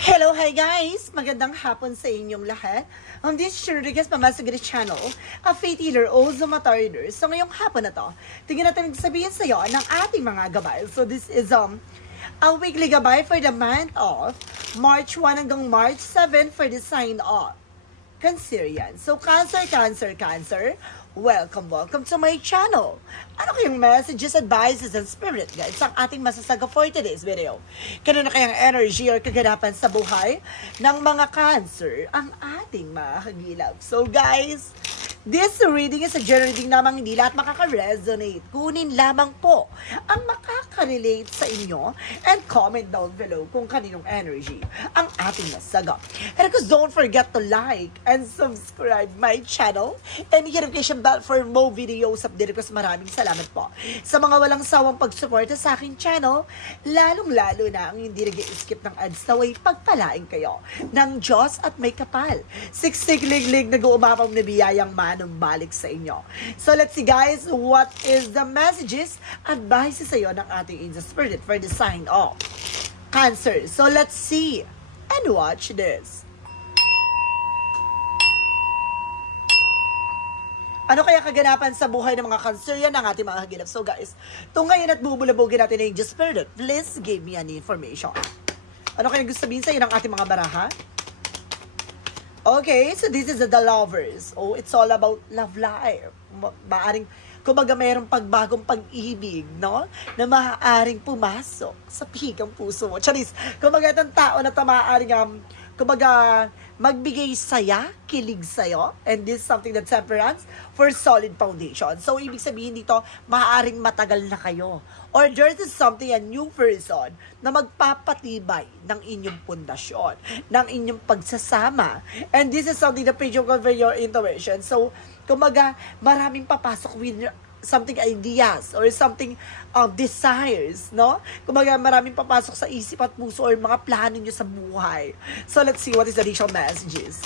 Hello, hi guys! Magandang hapon sa inyong lahat. This is Rodriguez Pamasagari Channel, a faith healer, also matarder. So ngayong hapon na to, tingnan natin sabihin sa iyo ng ating mga gabay. So this is a weekly gabay for the month of March 1 hanggang March 7 for the sign of Cancerian. So Cancer, Cancer, Cancer, welcome to my channel. Ano kayong messages, advices, and spirit guides ang ating masasaga for today's video? Kano na kayang energy or kaganapan sa buhay ng mga Cancer ang ating makakagilap? So guys, this reading is a general reading namang hindi lahat makaka-resonate. Kunin lamang po ang makaka-relate sa inyo and comment down below kung kaninong energy ang ating nasaga. And of course, don't forget to like and subscribe my channel and hit notification bell for more videos update. Because maraming salamat po sa mga walang sawang pagsuporta sa aking channel, lalong-lalo na ang hindi nag-skip ng ads na way pagpalain kayo ng Diyos at may kapal. Siksik liglig nag-uumapang na biyayang manong balik sa inyo. So let's see guys, what is the messages, advices sa'yo ng ating angel spirit for the sign of Cancer. So let's see and watch this. Ano kaya kaganapan sa buhay ng mga Cancer? Yan ang ating mga kaganap. So guys, itong ngayon at bubulabugin natin ng angel spirit, please give me an information. Ano kaya gusto sabihin sa iyo ng ating mga baraha? Okay, so this is the lovers. Oh, it's all about love life. Maaring, kumbaga mayroong pagbagong pag-ibig, no? Na maaaring pumasok sa pikang puso mo. Charis, kumbaga itong tao na maaring, kumbaga, magbigay saya, kilig sa'yo, and this is something that temperance for solid foundation. So, ibig sabihin dito, maaaring matagal na kayo. Or there is something, a new person, na magpapatibay ng inyong pundasyon, ng inyong pagsasama. And this is something that page of your intuition. So, kumaga, maraming papasok with something ideas or something desires, no? Kumbaga maraming papasok sa isip at puso or mga plano nyo sa buhay. So let's see what is the additional messages.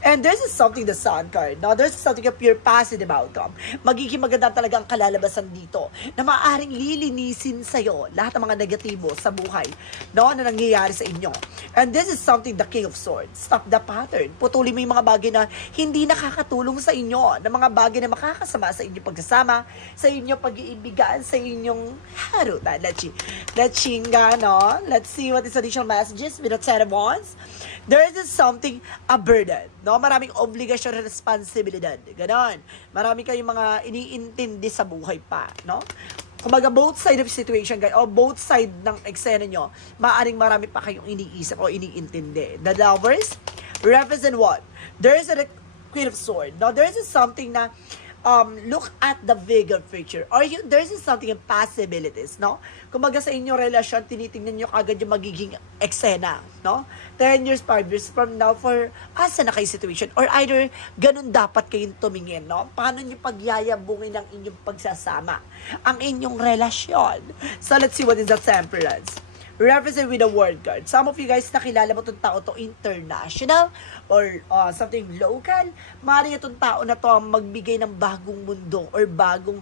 And there's something, the Sun card. Now, there's something a pure positive outcome. Magiging maganda talaga ang kalalabasan dito na maaaring lilinisin sa'yo lahat ng mga negatibo sa buhay, no, na nangyayari sa inyo. And this is something, the King of Swords. Stop the pattern. Putulin mo yung mga bagay na hindi nakakatulong sa inyo, na mga bagay na makakasama sa inyong pagsasama, sa inyong pag-iibigan, sa inyong harutan. Let's chinga, no? Let's see what is additional messages with the Ten of Wands. There is something, a burden, no? Maraming obligasyon at responsibilidad. Ganon. Marami kayong mga iniintindi sa buhay pa, no? Kumbaga, both side of situation, guys, o both side ng eksena nyo, maaaring marami pa kayong iniisip o iniintindi. The lovers represent what? There is a Queen of Swords. Now, there is something na, look at the bigger picture. Or there is something in possibilities, no? Kumbaga sa inyong relasyon, tinitingnan nyo agad yung magiging eksena, no? 10 years, 5 years from now, for asa na kayo situation. Or either, ganun dapat kayong tumingin, no? Paano nyo pagyayabungin ang inyong pagsasama, ang inyong relasyon. So, let's see what is the Temperance. Represent with a word card. Some of you guys nakilala mo itong tao to international or something local. Maaaring itong tao na to ang magbigay ng bagong mundo or bagong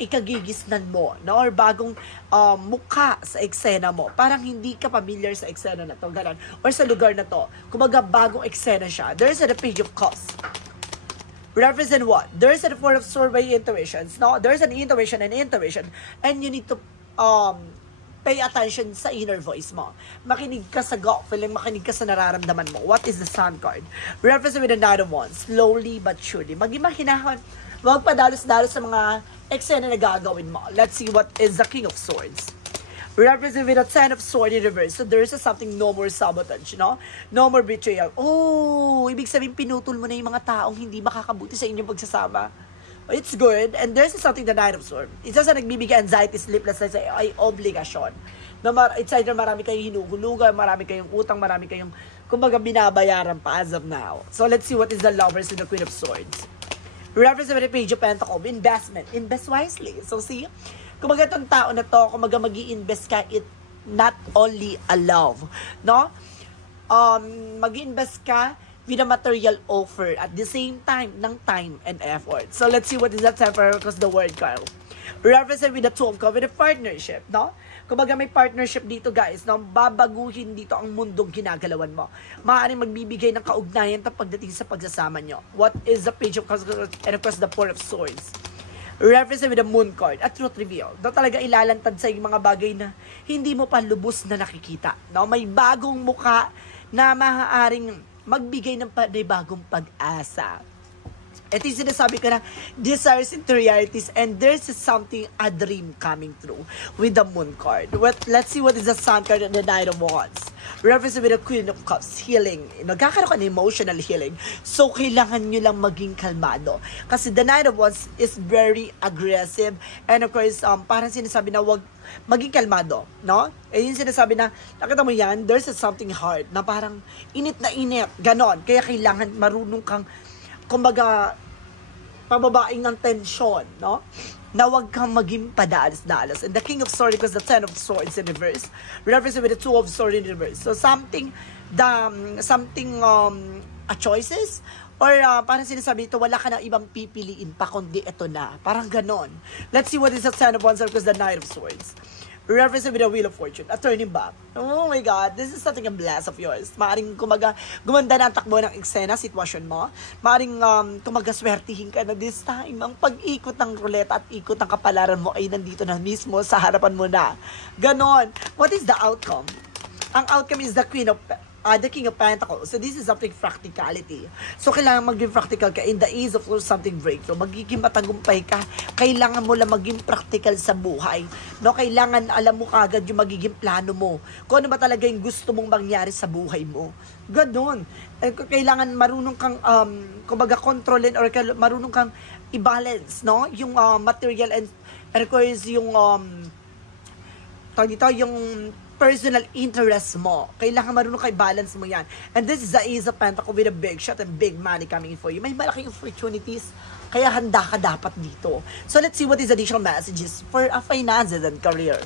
ikagigisnan mo, no? Or bagong mukha sa eksena mo. Parang hindi ka familiar sa eksena na to, ganun. Or sa lugar na to. Kumbaga bagong eksena siya. There's a Page of Cups. Represent what? There's a Four of Swords by intuitions. No? There's an intuition and intuition. And you need to pay attention sa inner voice mo. Makinig ka sa gut feeling, makinig ka sa nararamdaman mo. What is the Sun card? Represent with the Knight of Wands. Slowly but surely. Maging mahinahon. Huwag pa dalos-dalos sa mga eksena na gagawin mo. Let's see what is the King of Swords. Represent with the Ten of Swords in reverse. So there's something, no more sabotage, no? No more betrayal. Oh, ibig sabihin pinutol mo na yung mga taong hindi makakabuti sa inyong pagsasama. It's good. And there's something, the Knight of Swords. It's just nagbibigay anxiety, sleeplessness, ay obligasyon. It's either marami kayong hinugulugan, marami kayong utang, marami kayong, kumbaga, binabayaran pa as of now. So, let's see what is the Lovers in the Queen of Swords. Represent with the Page of Pentacles. Investment. Invest wisely. So, see, kumbaga itong tao na to, kumbaga mag-i-invest ka, it not only a love, no? Mag-i-invest ka with a material offer at the same time ng time and effort. So let's see what is that temporary, because the word card represent with the Two of Cups, with a partnership, no? Kumbaga may partnership dito guys, no? Babaguhin dito ang mundong ginagalawan mo. Maaaring magbibigay ng kaugnayan pagdating sa pagsasama nyo. What is the Page of Cups and of course the Four of Swords? Reference with the Moon card at Truth Reveal. Daw talaga ilalantad sa mga bagay na hindi mo pa lubos na nakikita. No? May bagong mukha na maaaring magbigay ng bagong pag-asa. Ito yung sinasabi ko na desires into realities and there's something, a dream coming through with the Moon card. Let's see what is the Sun card and the Knight of Wands. Reference with the Queen of Cups, healing. Nagkakaroon ka ng emotional healing. So, kailangan nyo lang maging kalmado. Kasi the Knight of Wands is very aggressive. And of course, parang sinasabi na wag maging kalmado, no? Eh, yung sinasabi na, nakita mo yan, there's something hard na parang init na init, ganon. Kaya kailangan marunong kang, kumbaga, pababaing ng tensyon, no? Na huwag kang maging padalas-dalas. And the King of Swords because the Ten of Swords in reverse, reference with the Two of Swords in reverse. So something, a choices, or parang sinasabi ito, wala ka na ibang pipiliin pa, kundi ito na. Parang ganon. Let's see what is the Ten of Wands because the Knight of Swords. Reference with the Wheel of Fortune, a turning back. Oh my God, this is something a blast of yours. Maaring kumaga, gumanda na ang takbo ng eksena, sitwasyon mo. Maaring kumaga, swertihin ka na this time. Ang pag-ikot ng ruleta at ikot ng kapalaran mo ay nandito na mismo sa harapan mo na. Ganon. What is the outcome? Ang outcome is the the King of Pentacles. So this is something practicality. So kailangan maging practical ka in the ease of something breakthrough. Magiging matagumpay ka. Kailangan mo lang maging practical sa buhay. No, kailangan alam mo kagad yung magiging plano mo. Kung ano ba talaga yung gusto mong mangyari sa buhay mo. Ganon. Kailangan marunong kang kumbaga kontrolin or marunong kang i-balance, no? Yung material and of course yung yung personal interest mo. Kailangan marunong kayo balance mo yan. And this is the Ace of Pentacles with a big shot and big money coming for you. May malaking opportunities, kaya handa ka dapat dito. So let's see what is additional messages for finances and career.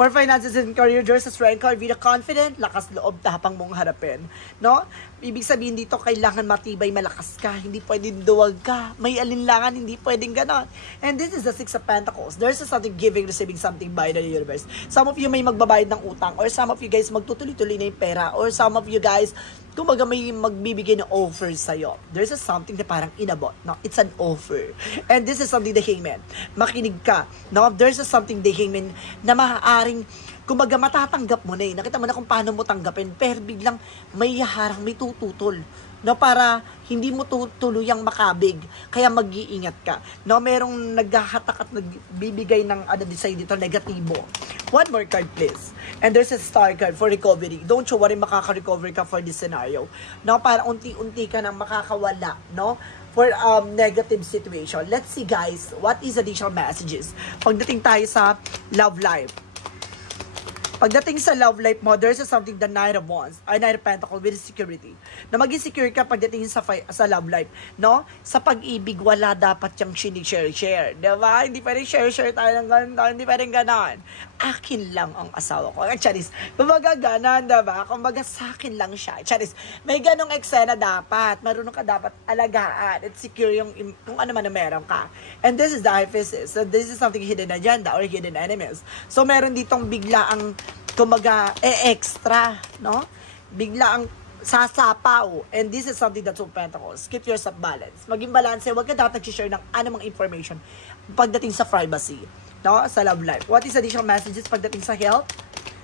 For finances and career, there's a strength card with a confident, lakas loob, tapang mong harapin. No? Ibig sabihin dito, kailangan matibay, malakas ka. Hindi pwedeng duwag ka. May alinlangan, hindi pwedeng ganon. And this is the Six of Pentacles. There's a something giving, receiving something by the universe. Some of you may magbabayad ng utang, or some of you guys magtutuloy-tuloy na yung pera, or some of you guys, kumbaga may magbibigay ng offer sa'yo. There's a something na parang inabot. No? It's an offer. And this is something the Hangman. Makinig ka. No? There's a something the Hangman na maaaring kumbaga matatanggap mo na eh. Nakita mo na kung paano mo tanggapin. Pero biglang may harang, may tututol. No, para hindi mo tuluyang makabig. Kaya mag-iingat ka. No, merong naghahatak at nagbibigay ng sa'yo dito, negatibo. One more card, please. And there's a star card for recovery. Don't you worry, makaka-recover ka for this scenario. No, para unti-unti ka nang makakawala, no? For negative situation. Let's see, guys, what is additional messages? Pagdating tayo sa love life. Pagdating sa love life mo, there's something the Knight of Wands, Knight of Pentacles with security. Na maging secure ka pagdating sa love life, no? Sa pag-ibig, wala dapat yung share. Diba? Hindi pwedeng share tayo ng ganun, hindi pwedeng ganon. Akin lang ang asawa ko. Charis, kumbaga ganon, diba? Kumbaga sa akin lang siya. Charis, may ganong eksena dapat. Marunong ka dapat alagaan at secure yung kung ano man na meron ka. And this is the Hierophant. So this is something hidden agenda or hidden enemies. So meron ditong bigla ang kumaga, extra, no? Bigla ang sasapaw. And this is something that's of Pentacles. Keep yourself balanced. Maging balance, huwag ka dapat nag-share ng anumang information pagdating sa privacy, no? Sa love life. What is additional messages pagdating sa health?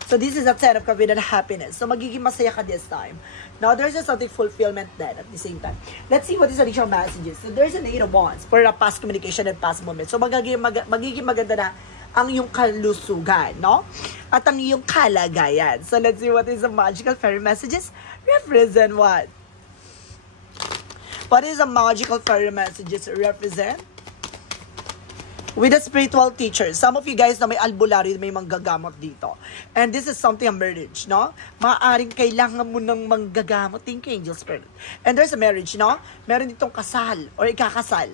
So this is a Ten of Cups with happiness. So magiging masaya ka this time. Now there's just something fulfillment then at the same time. Let's see what is additional messages. So there's an Eight of Wands for a past communication and past moment. So magiging maganda na ang iyong kalusugan, no? At ang iyong kalagayan. So, let's see what is the magical fairy messages represent what? What is the magical fairy messages represent? With the spiritual teachers. Some of you guys na may albularyo, may manggagamot dito. And this is something a marriage, no? Maaring kailangan mo ng manggagamot. Thank you, Angel Spirit. And there's a marriage, no? Meron ditong kasal or ikakasal.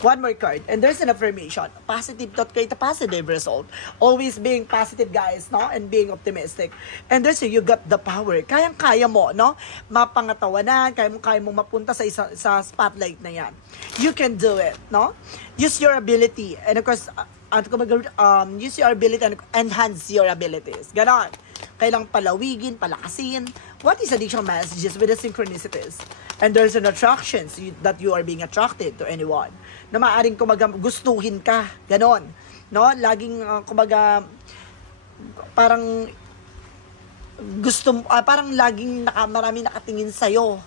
One more card. And there's an affirmation. Positive thought create a positive result. Always being positive, guys, no? And being optimistic. And there's you got the power. Kayang-kaya mo, no? Mapangatawanan, kaya mo mapunta sa spotlight na yan. You can do it, no? Use your ability. And of course, use your ability and enhance your abilities. Ganon. Kailang palawigin, palakasin. What is additional messages with the synchronicities? And there's an attractions that you are being attracted to anyone. Na maaaring kumaga gustuhin ka. Ganon. No? Laging kumaga parang parang laging marami nakatingin sa'yo.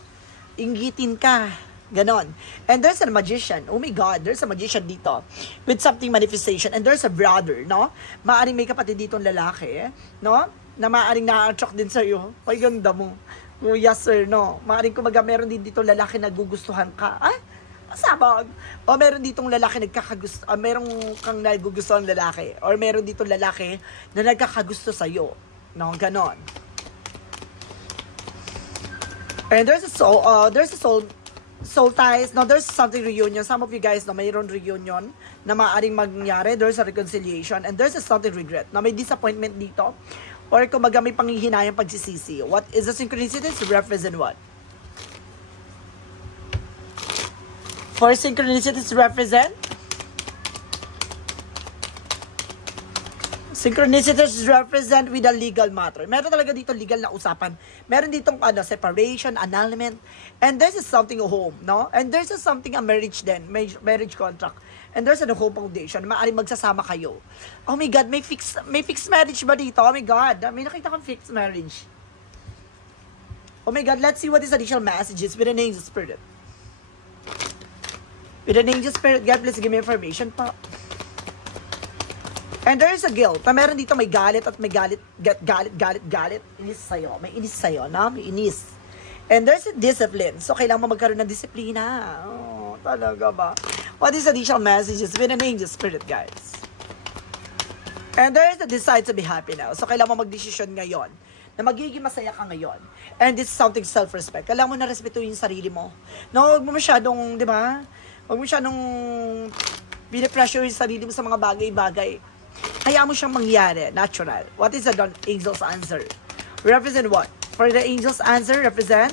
Inggitin ka. Ganon. And there's a magician. Oh my God, there's a magician dito. With something manifestation. And there's a brother, no? Maaring may kapatid ditong lalaki, no? Na maaring na-attract din sa'yo. Ay, ganda mo. Oh, yes, sir, no? Maaring kumaga meron din ditong lalaki na gugustuhan ka. Ay, masabag. O meron ditong lalaki nagkakagusto. Meron kang nagugustuhan lalaki. Or meron ditong lalaki na nagkakagusto sa'yo. No? Ganon. And there's a soul ties. Now, there's something reunion. Some of you guys, no, mayroon reunion na maaaring mangyari. There's a reconciliation. And there's a something regret. Na may disappointment dito. Or kumaga may panghihinayang pagsisisi. What is the synchronicities? Represent what? For synchronicities represent? Synchronicities represent with a legal matter. Meron talaga dito legal na usapan. Meron ditong separation, annulment, and there's something a home, no? And there's something a marriage then, marriage contract. And there's a home foundation. Maaaring magsasama kayo. Oh my God, may fixed marriage ba dito? Oh my God, may nakita kang fixed marriage. Oh my God, let's see what is additional messages with an angel spirit. With an angel spirit, God, please give me information pa. And there is a guilt. Na meron dito may galit at may galit. Inis sa'yo. May inis sa'yo, na? May inis. And there's a discipline. So, kailangan mo magkaroon ng disiplina. Oh, talaga ba? What is additional messages with an angel spirit, guys? And there is a decide to be happy now. So, kailangan mo mag-decision ngayon na magiging masaya ka ngayon. And this is something self-respect. Kailangan mo na respetuhin yung sarili mo. No, huwag mo masyadong, di ba? Huwag mo masyadong pinipressure yung sarili mo sa mga bagay-bagay. Hayaan mo siyang mangyari, natural. What is the angel's answer? Represent what? For the angel's answer, represent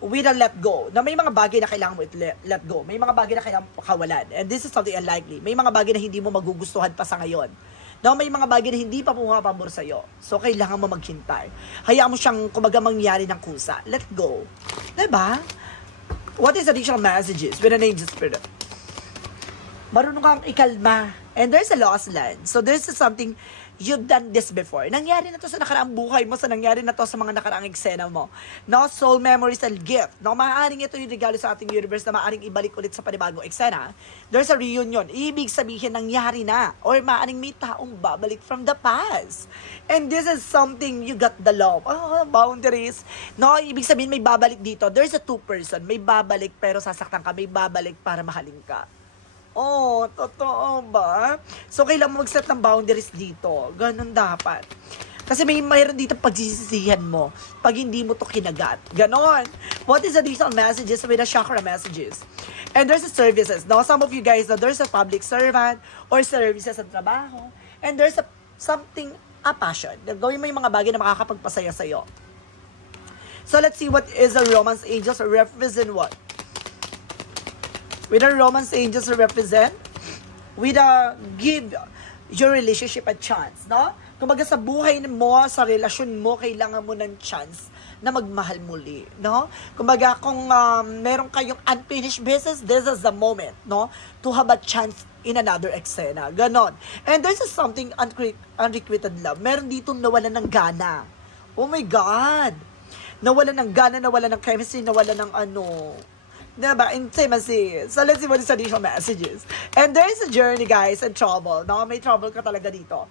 with a let go. Na may mga bagay na kailangan mo let go. May mga bagay na kailangan pakawalan. And this is something unlikely. May mga bagay na hindi mo magugustuhan pa sa ngayon. No, may mga bagay na hindi pa pumapabor sa'yo. So, kailangan mo maghintay. Hayaan mo siyang kumaga mangyari ng kusa. Let go. Diba? What is additional messages with an angel spirit? Marunong kang ikalma. And there's a lost land. So there's something, you've done this before. Nangyari na to sa nakaraang buhay mo, nangyari na to sa mga nakaraang eksena mo. No, soul memories and gift. No, maaaring ito yung regalo sa ating universe na maaaring ibalik ulit sa panibagong eksena. There's a reunion. Ibig sabihin, nangyari na. Or maaaring may taong babalik from the past. And this is something, you got the love. Boundaries. No, ibig sabihin, may babalik dito. There's a two-person. May babalik pero sasaktan ka. May babalik para mahalin ka. Oh, totoo ba? So, kailangan mo mag-set ng boundaries dito. Ganon dapat. Kasi mayroon dito pagsisisihan mo pag hindi mo to kinagat. Ganon. What is additional messages with the chakra messages? And there's a services. Now, some of you guys, there's a public servant or services sa trabaho. And there's a passion. Gawin mo yung mga bagay na makakapagpasaya sa'yo. So, let's see what is a romance angels represent what? With a romance angels represent, with a give your relationship a chance, no? Kumbaga sa buhay mo, sa relasyon mo, kailangan mo ng chance na magmahal muli, no? Kumbaga kung meron kayong unfinished business, this is the moment, no? To have a chance in another eksena. Ganon. And there's something unrequited love. Meron dito nawalan ng gana. Oh my God! Nawalan ng gana, nawalan ng chemistry, nawalan ng diba? Intimacy. So, let's see what is additional messages. And there is a journey, guys, and trouble. No? May trouble ka talaga dito.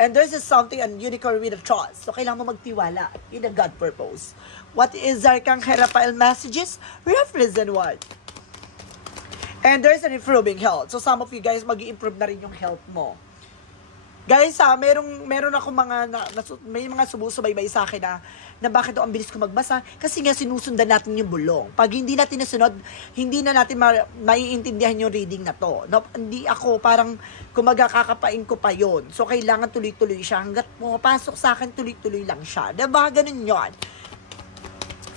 And there's something, a unicorn with a trust. So, kailangan mo magtiwala in a God purpose. What is Archangel Raphael messages? Represent what? And there's an improving health. So, some of you guys, mag-i-improve na rin yung health mo. Guys, meron ako may mga sumusubaybay sa akin na bakit ang bilis ko magbasa? Kasi nga sinusundan natin yung bulong. Pag hindi natin nasunod, hindi na natin maiintindihan yung reading na to. No, hindi ako parang kumaga kakapain ko pa yon. So, kailangan tuloy-tuloy siya. Hanggat pumapasok sa akin, tuloy-tuloy lang siya. Diba? Ganun yun.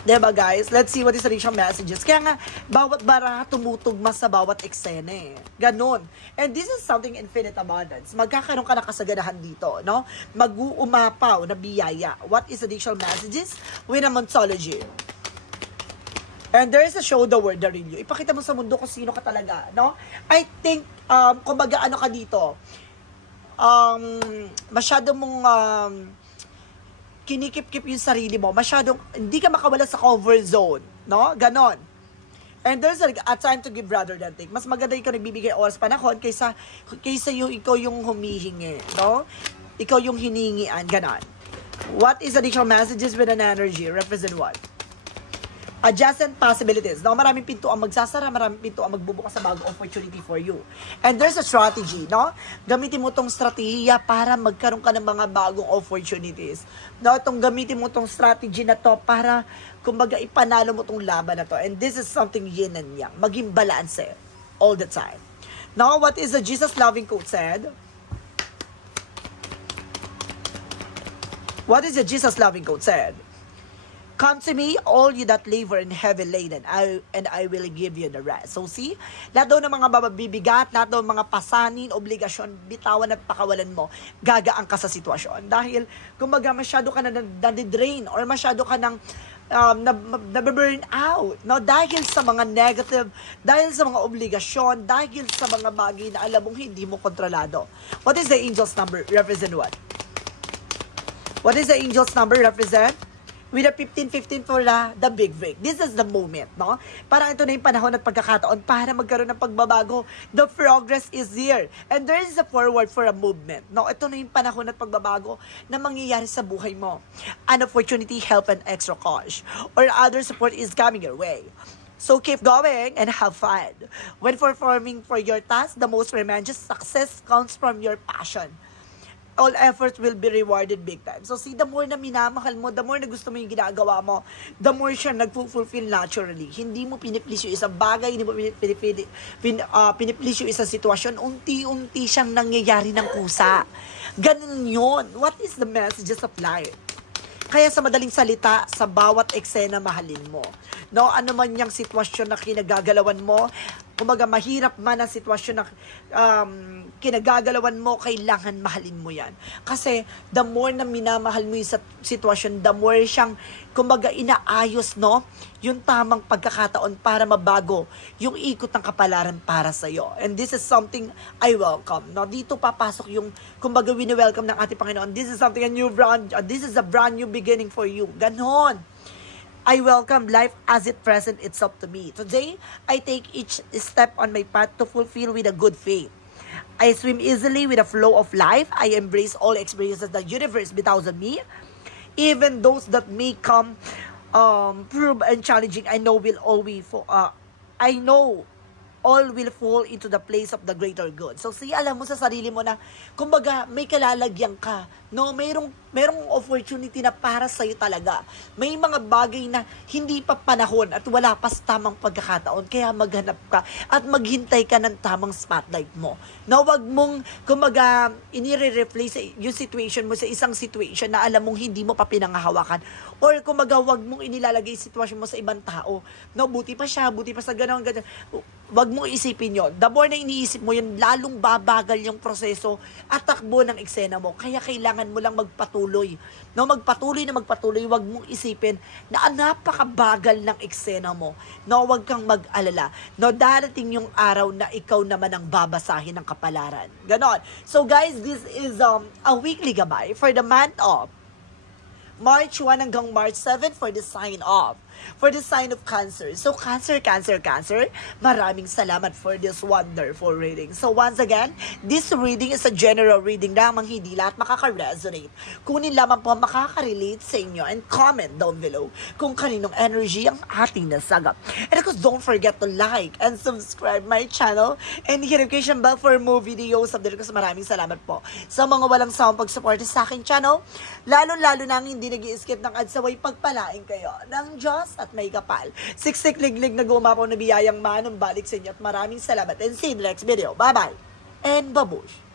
Diba guys? Let's see what is additional messages. Kaya nga, bawat bara tumutugma sa bawat eksena eh. Ganon. And this is something infinite abundance. Magkakaroon ka na kasaganahan dito, no? Mag-uumapaw na biyaya. What is additional messages? With a Monthology. And there is a show the word, the real you. Ipakita mo sa mundo kung sino ka talaga, no? I think, kumbaga ano ka dito, masyado mong, kinikip-kip yung sarili mo, masyadong, hindi ka makawala sa comfort zone, no? Ganon. And there's a time to give rather than take. Mas maganda ikaw nagbibigay oras panahon kaysa yung ikaw yung humihingi, no? Ikaw yung hiningian, ganon. What is additional messages with an energy? Represent what? Adjacent possibilities. No, maraming pinto ang magsasara, maraming pinto ang magbubukas sa bagong opportunity for you. And there's a strategy, no? Gamitin mo tong strategiya para magkaroon ka ng mga bagong opportunities. No, gamitin mo tong strategy na to para kumbaga ipanalo mo tong laban na to. And this is something yin and yang. Maging balance all the time. Now, what is the Jesus loving quote said? What is the Jesus loving quote said? Come to me, all you that labor and heavy laden, and I will give you the rest. So see, lahat daw ng mga babibigat, lahat daw ng mga pasanin, obligasyon, bitawan at pakawalan mo, gagaan ka sa sitwasyon. Dahil, kumbaga, masyado ka na nadidrain or masyado ka nang nababurn out. No? Dahil sa mga negative, dahil sa mga obligasyon, dahil sa mga bagay na alam mong hindi mo kontrolado. What is the angel's number? Represent what? What is the angel's number? Represent? With a 15-15 for the big break. This is the moment, no? Parang ito na yung panahon at pagkakataon para magkaroon ng pagbabago. The progress is here. And there is a forward for a movement, no? Ito na yung panahon at pagbabago na mangyayari sa buhay mo. An opportunity, help, and extra cash. Or other support is coming your way. So keep going and have fun. When performing for your task, the most tremendous success comes from your passion. All efforts will be rewarded big time. So see, the more na minamahal mo, the more na gusto mo yung ginagawa mo, the more siya nag-fulfill naturally. Hindi mo piniplis yung isang bagay, hindi mo piniplis yung isang sitwasyon, unti-unti siyang nangyayari ng kusa. Ganun yun. What is the messages of life? Kaya sa madaling salita, sa bawat eksena mahalin mo. No, ano man yung sitwasyon na kinagagalawan mo, kumaga mahirap man ang sitwasyon na kinagagalawan mo, kailangan mahalin mo yan. Kasi the more na minamahal mo yung sitwasyon, the more siyang kumaga inaayos, no? Yung tamang pagkakataon para mabago yung ikot ng kapalaran para sa'yo. And this is something I welcome. No? Dito papasok yung kumbaga wini-welcome ng ating Panginoon. This is something this is a brand new beginning for you. Ganon. I welcome life as it present itself to me. Today, I take each step on my path to fulfill with a good faith. I swim easily with the flow of life. I embrace all experiences the universe bestows on me. Even those that may come prove and challenging, I know all will fall into the place of the greater good. So, alam mo sa sarili mo na, kumbaga, may kalalagyan ka. No, mayroong opportunity na para sa'yo talaga. May mga bagay na hindi pa panahon at wala pa sa tamang pagkakataon. Kaya maghanap ka at maghintay ka ng tamang spotlight mo. No, wag mong, kumbaga, inire-replace yung situation mo sa isang situation na alam mong hindi mo pa pinangahawakan. Or, kumbaga, wag mong inilalagay yung sitwasyon mo sa ibang tao. No, buti pa siya, buti pa sa gano'n. Wag mong isipin yon. The more na iniisip mo yun, lalong babagal yung proseso at takbo ng eksena mo. Kaya kailangan mo lang magpatuloy. No, magpatuloy, wag mong isipin na napakabagal ng eksena mo. No, wag kang mag-alala. No, darating yung araw na ikaw naman ang babasahin ng kapalaran. Ganon. So guys, this is a weekly gabay for the month of March 1 hanggang March 7 for the sign of Cancer. So, Cancer, maraming salamat for this wonderful reading. So, once again, this reading is a general reading lamang, hindi lahat makaka-resonate. Kunin lamang po makaka-relate sa inyo and comment down below kung kaninong energy ang ating nasagap. And of course, don't forget to like and subscribe my channel and hit notification bell for more videos. Because maraming salamat po sa mga walang sawang pag-support sa aking channel. Lalo-lalo nang hindi nag-i-skip ng adsaway, pagpalain kayo ng Diyos at may kapal. Siksik liglig na gumapaw na biyayang manong balik sa inyo at maraming salamat and see you in the next video. Bye-bye and babush!